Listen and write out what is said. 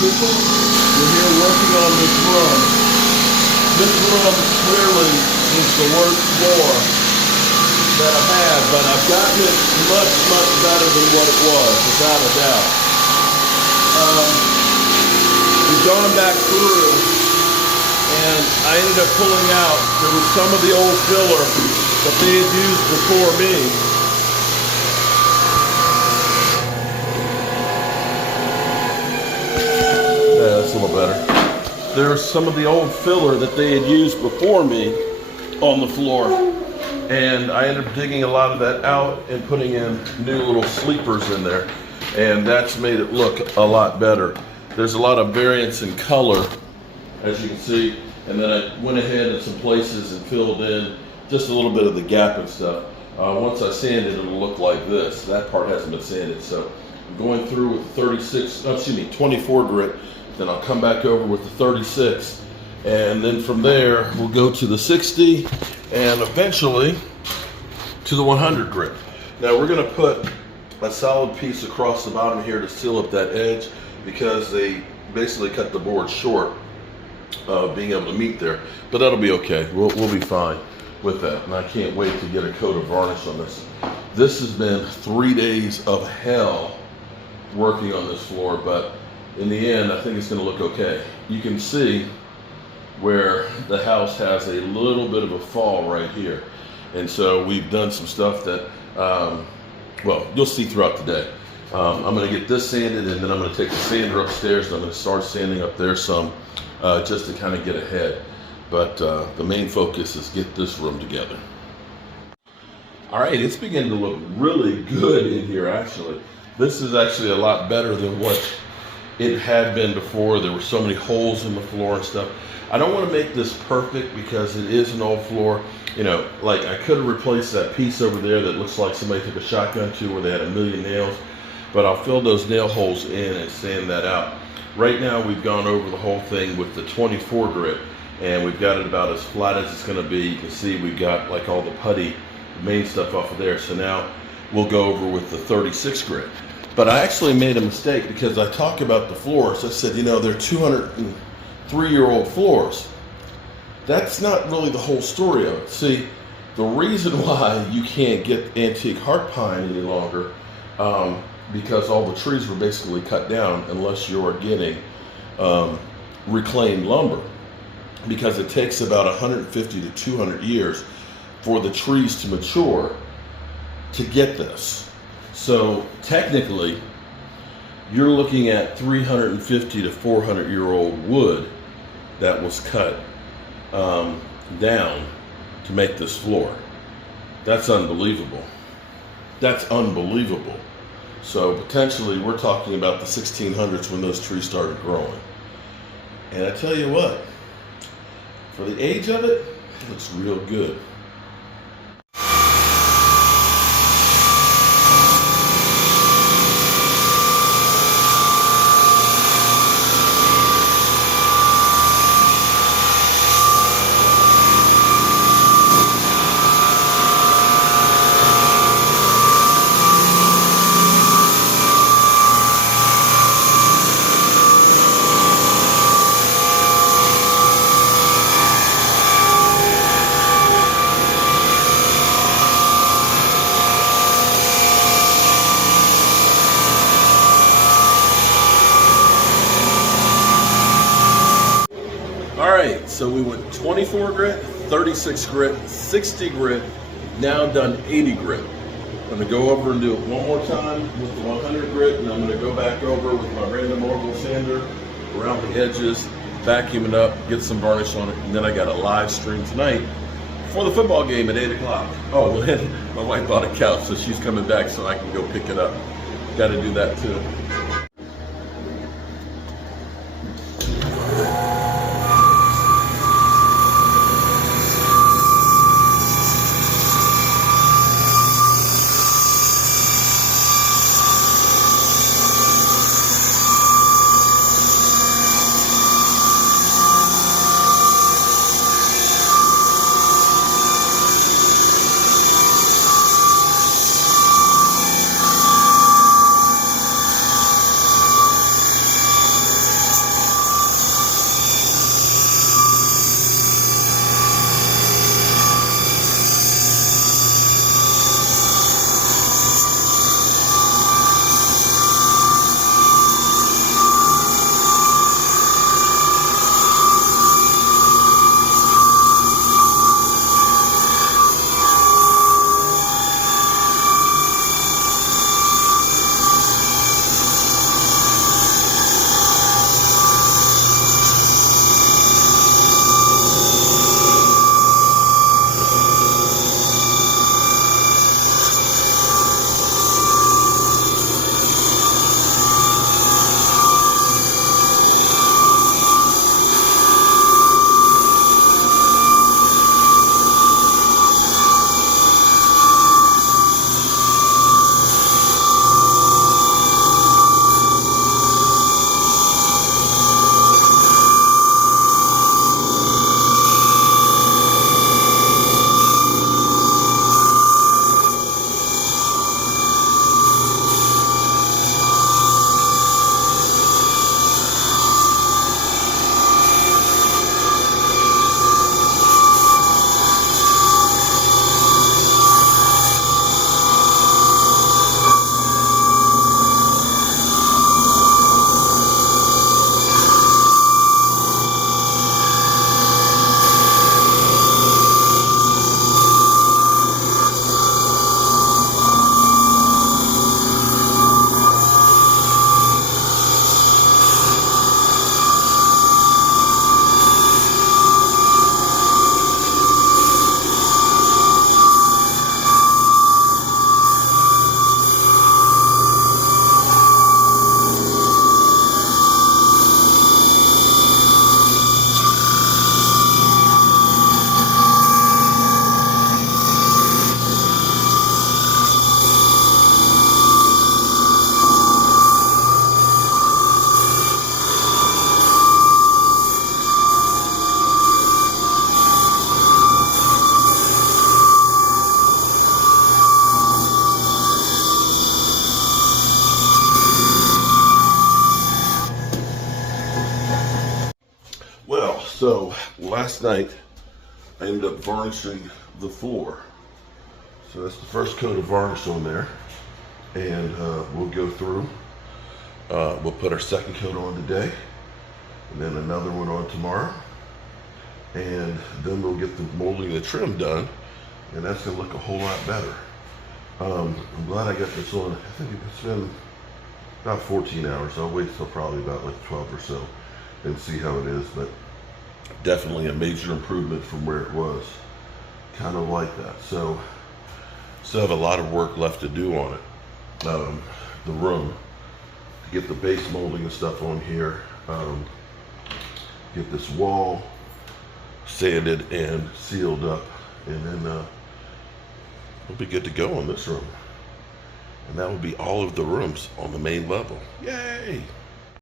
people, you're here working on this room. This room clearly is the worst floor that I've had, but I've gotten it much, much better than what it was, without a doubt. We've gone back through, and I ended up pulling out, there was some of the old filler that they had used before me. Yeah, that's a little better. There's some of the old filler that they had used before me on the floor. And I ended up digging a lot of that out and putting in new little sleepers in there. And that's made it look a lot better. There's a lot of variance in color, as you can see. And then I went ahead in some places and filled in just a little bit of the gap and stuff. Once I sand it, it'll look like this. That part hasn't been sanded. So I'm going through with the 24 grit. Then I'll come back over with the 36. And then from there, we'll go to the 60 and eventually to the 100 grit. Now we're gonna put a solid piece across the bottom here to seal up that edge, because they basically cut the board short of being able to meet there. But that'll be okay, we'll be fine with that. And I can't wait to get a coat of varnish on this. This has been 3 days of hell working on this floor, but in the end, I think it's gonna look okay. You can see where the house has a little bit of a fall right here. And so we've done some stuff that, well, you'll see throughout the day. I'm gonna get this sanded, and then I'm gonna take the sander upstairs and I'm gonna start sanding up there some, just to kind of get ahead. But the main focus is get this room together. All right, it's beginning to look really good in here, actually. This is actually a lot better than what it had been before. There were so many holes in the floor and stuff. I don't want to make this perfect because it is an old floor. You know, like I could have replaced that piece over there that looks like somebody took a shotgun to, where they had a million nails, but I'll fill those nail holes in and sand that out. Right now we've gone over the whole thing with the 24 grit, and we've got it about as flat as it's going to be. You can see we've got like all the putty, the main stuff off of there. So now we'll go over with the 36 grit. But I actually made a mistake, because I talked about the floors. I said, you know, they're 203-year-old floors. That's not really the whole story of it. See, the reason why you can't get antique heart pine any longer, because all the trees were basically cut down, unless you're getting reclaimed lumber, because it takes about 150 to 200 years for the trees to mature to get this. So technically, you're looking at 350 to 400-year-old wood that was cut down to make this floor. That's unbelievable. That's unbelievable. So potentially, we're talking about the 1600s when those trees started growing. And I tell you what, for the age of it, it looks real good. Alright, so we went 24 grit, 36 grit, 60 grit, now done 80 grit. I'm going to go over and do it one more time with the 100 grit, and I'm going to go back over with my random orbital sander around the edges, vacuum it up, get some varnish on it, and then I got a live stream tonight for the football game at 8 o'clock. Oh, and my wife bought a couch, so she's coming back so I can go pick it up. Got to do that too. So last night I ended up varnishing the floor. So that's the first coat of varnish on there. And we'll go through. We'll put our second coat on today, and then another one on tomorrow. And then we'll get the molding the trim done, and that's gonna look a whole lot better. I'm glad I got this on. I think it's been about 14 hours. I'll wait till probably about like 12 or so and see how it is, but definitely a major improvement from where it was. Kind of like that. So still have a lot of work left to do on it. The room, to get the base molding and stuff on here, get this wall sanded and sealed up, and then we'll be good to go on this room. And that will be all of the rooms on the main level. Yay!